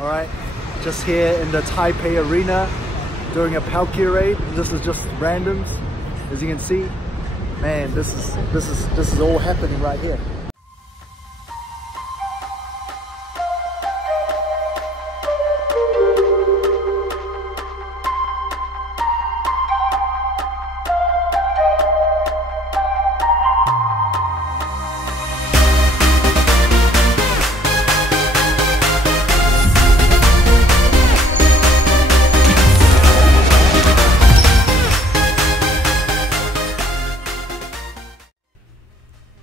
Alright, just here in the Taipei Arena doing a Palkia raid. This is just randoms, as you can see. Man, this is all happening right here.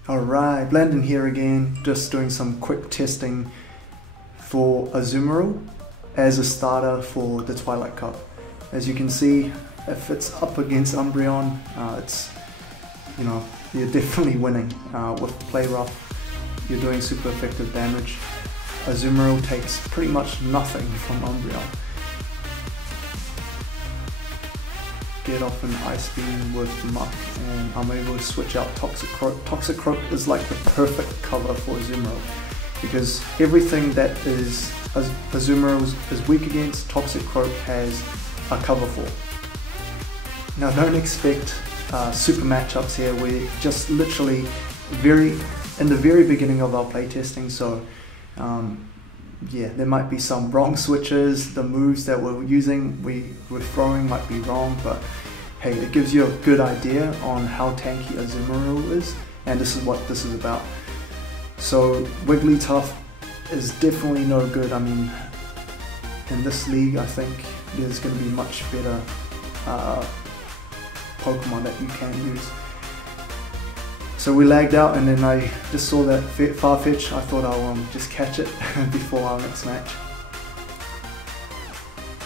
Alright, Blendon here again, just doing some quick testing for Azumarill as a starter for the Twilight Cup. As you can see, if it's up against Umbreon, you're definitely winning. With Play Rough, you're doing super effective damage. Azumarill takes pretty much nothing from Umbreon. Get off an Ice Beam with Muck, and I'm able to switch out Toxicroak. Toxicroak is like the perfect cover for Azumarill, because everything that is Azumarill is weak against, Toxicroak has a cover for. Now don't expect super matchups here. We're just literally in the very beginning of our playtesting, so yeah, there might be some wrong switches. The moves that we're using, we're throwing might be wrong, but hey, it gives you a good idea on how tanky Azumarill is, and this is what this is about. So Wigglytuff is definitely no good. I mean, in this league, I think there's going to be much better Pokemon that you can use. So we lagged out, and then I just saw that Farfetch. I thought I'll just catch it before our next match.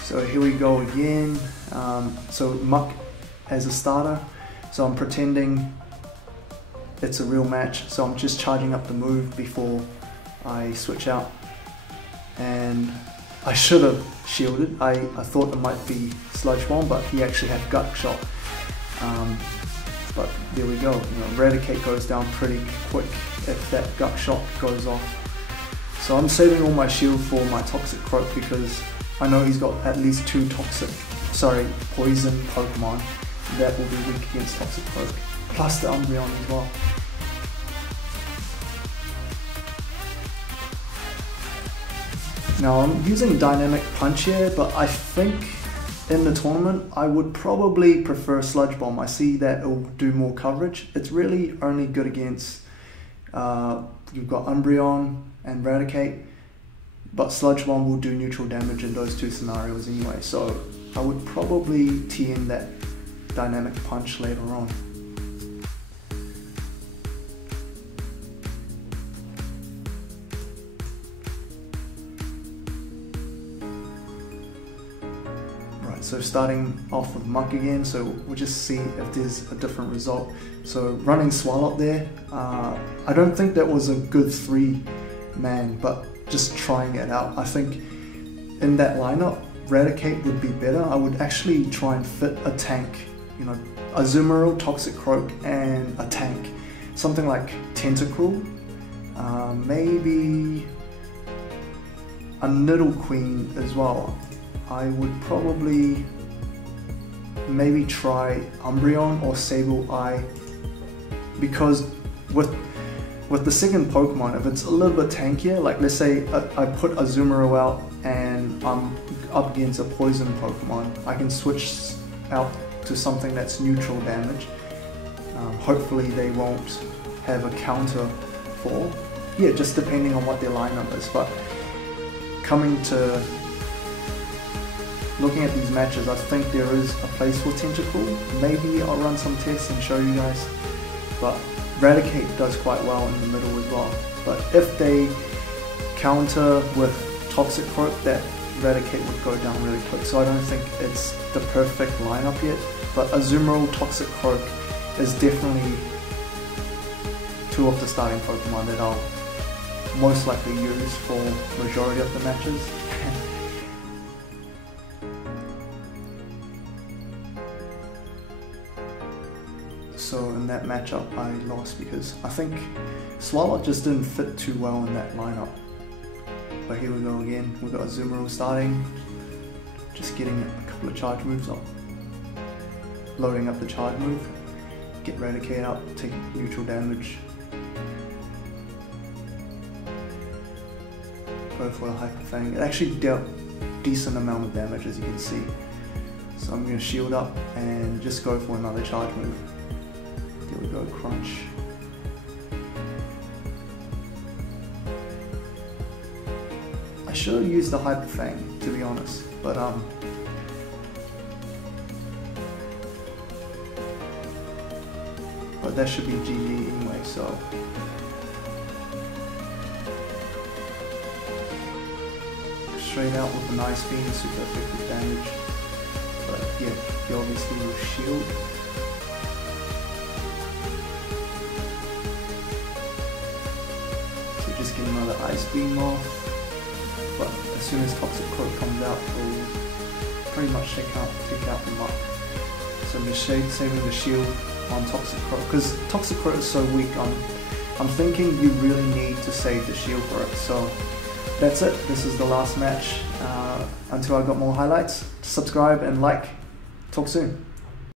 So here we go again. So Muck as a starter. So I'm pretending it's a real match. So I'm just charging up the move before I switch out. And I should have shielded. I thought it might be Sludge Bomb, but he actually had Gut Shot. But there we go, Eradicate goes down pretty quick if that Gut Shot goes off. So I'm saving all my shield for my Toxicroak, because I know he's got at least 2 poison Pokemon that will be weak against Toxicroak, plus the Umbreon as well. Now I'm using Dynamic Punch here, but I think in the tournament, I would probably prefer Sludge Bomb. I see that it will do more coverage. It's really only good against, you've got Umbreon and Eradicate, but Sludge Bomb will do neutral damage in those 2 scenarios anyway, so I would probably tee in that Dynamic Punch later on. So starting off with Muck again, so we'll just see if there's a different result. So running Swalot there, I don't think that was a good 3-man, but just trying it out. I think in that lineup, Eradicate would be better. I would actually try and fit a tank, Azumarill, Toxicroak, and a tank. Something like Tentacruel, maybe a Nidoqueen as well. I would probably maybe try Umbreon or Sableye, because with the second Pokemon, if it's a little bit tankier, like let's say I put Azumarill out and I'm up against a poison Pokemon, I can switch out to something that's neutral damage. Hopefully they won't have a counter for, yeah, just depending on what their lineup is. But coming to looking at these matches, I think there is a place for Tentacruel. Maybe I'll run some tests and show you guys. But Eradicate does quite well in the middle as well. But if they counter with Toxicroak, that Eradicate would go down really quick. So I don't think it's the perfect lineup yet. But Azumarill, Toxicroak is definitely 2 of the starting Pokemon that I'll most likely use for majority of the matches. So in that matchup I lost because I think Swalot just didn't fit too well in that lineup. But here we go again. We've got Azumarill starting. Just getting a couple of charge moves up. Loading up the charge move. Get Eradicate up, take neutral damage. Go for a Hyper Fang. It actually dealt decent amount of damage, as you can see. So I'm going to shield up and just go for another charge move. There we go, Crunch. I should have used the Hyper Fang, to be honest, but that should be GG anyway, so. Straight out with an Ice Beam, super effective damage. But yeah, he obviously will shield. So just get another Ice Beam off. But as soon as Toxicroak comes out, we'll pretty much take out the muck. So I'm just saving the shield on Toxicroak, because Toxicroak is so weak. I'm thinking you really need to save the shield for it. So that's it. This is the last match. Until I got more highlights, subscribe and like. Talk soon.